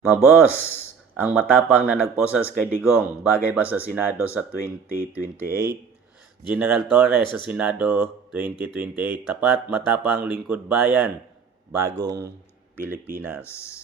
Mabos, ang matapang na nagposas kay Digong, bagay ba sa Senado sa 2028? General Torres sa Senado 2028, tapat matapang lingkod bayan, bagong Pilipinas.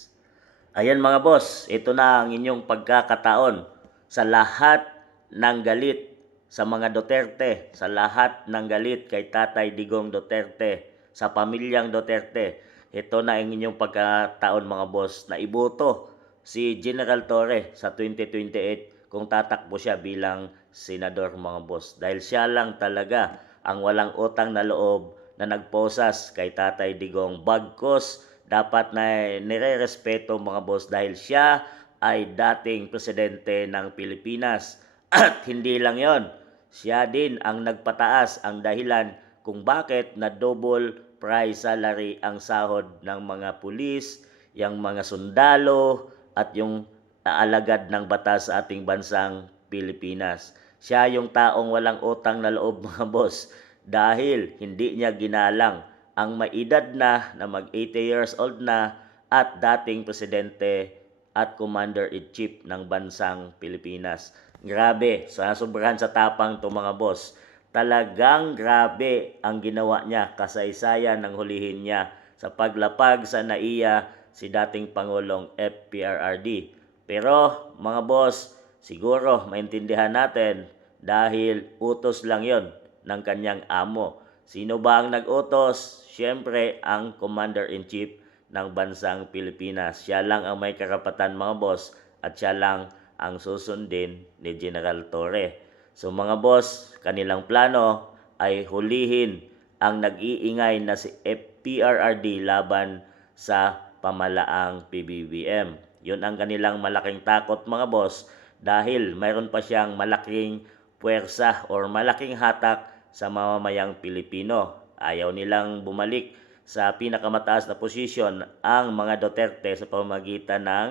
Ayan mga boss, ito na ang inyong pagkakataon sa lahat ng galit sa mga Duterte, sa lahat ng galit kay Tatay Digong Duterte, sa pamilyang Duterte. Ito na ang inyong pagkakataon mga boss na iboto si General Torre sa 2028 kung tatakbo siya bilang senador mga boss. Dahil siya lang talaga ang walang utang na loob na nagposas kay Tatay Digong bagkos dapat na nire-respeto mga boss dahil siya ay dating presidente ng Pilipinas. At hindi lang yon, siya din ang nagpataas ang dahilan kung bakit na double price salary ang sahod ng mga pulis, yung mga sundalo at yung alagad ng batas sa ating bansang Pilipinas. Siya yung taong walang utang na loob mga boss dahil hindi niya ginalang ang maedad na mag 80 years old na at dating presidente at commander-in-chief ng bansang Pilipinas. Grabe, sa sobrahan sa tapang to mga boss. Talagang grabe ang ginawa niya, kasaysayan ng hulihin niya sa paglapag sa NAIA si dating Pangulong FPRRD. Pero mga boss, siguro maintindihan natin dahil utos lang yon ng kanyang amo. Sino ba ang nag-utos? Siyempre ang Commander-in-Chief ng bansang Pilipinas. Siya lang ang may karapatan mga boss at siya lang ang susundin ni General Torre. So mga boss, kanilang plano ay hulihin ang nag-iingay na si FPRRD laban sa pamalaang PBBM. Yun ang kanilang malaking takot mga boss dahil mayroon pa siyang malaking puwersa or malaking hatak sa mamamayang Pilipino. Ayaw nilang bumalik sa pinakamataas na posisyon ang mga Duterte sa pamamagitan ng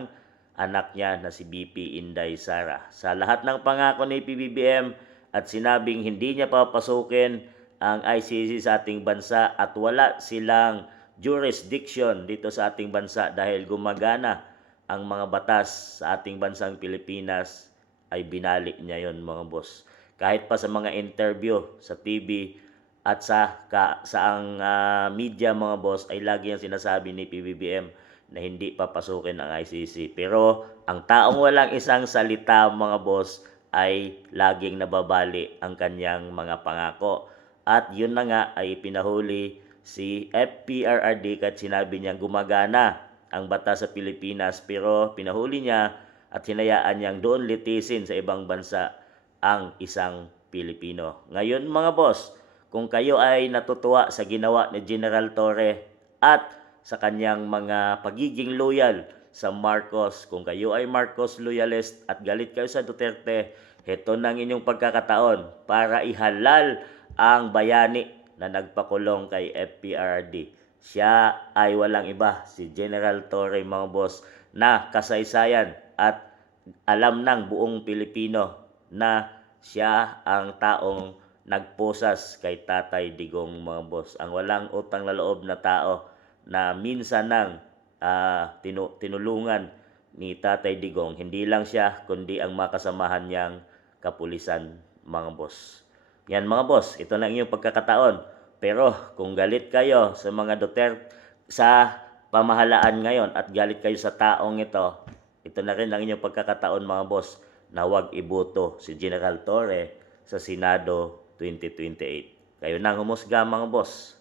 anak niya na si BP Inday Sara. Sa lahat ng pangako ni PBBM at sinabing hindi niya papasukin ang ICC sa ating bansa at wala silang jurisdiction dito sa ating bansa dahil gumagana ang mga batas sa ating bansang Pilipinas, ay binalik niya yon mga boss. Kahit pa sa mga interview sa TV at sa ang media mga boss ay lagi ang sinasabi ni PBBM na hindi papasukin ang ICC. Pero ang taong walang isang salita mga boss ay laging nababali ang kanyang mga pangako. At yun na nga ay pinahuli si FPRRD at sinabi niya gumagana ang batas sa Pilipinas pero pinahuli niya at hinayaan niyang doon litisin sa ibang bansa ang isang Pilipino. Ngayon mga boss, kung kayo ay natutuwa sa ginawa ni General Torre at sa kanyang mga pagiging loyal sa Marcos, kung kayo ay Marcos loyalist at galit kayo sa Duterte, heto nang inyong pagkakataon para ihalal ang bayani na nagpakulong kay FPRD. Siya ay walang iba, si General Torre mga boss, na kasaysayan at alam ng buong Pilipino na siya ang taong nagposas kay Tatay Digong mga boss. Ang walang utang na loob na tao na minsan nang tinulungan ni Tatay Digong. Hindi lang siya kundi ang makasamahan niyang kapulisan mga boss. Yan mga boss, ito na inyong pagkakataon. Pero kung galit kayo sa mga Duterte sa pamahalaan ngayon at galit kayo sa taong ito na rin ang inyong pagkakataon mga boss na huwag iboto si General Torre sa Senado 2028. Kayo nang humusga mga boss.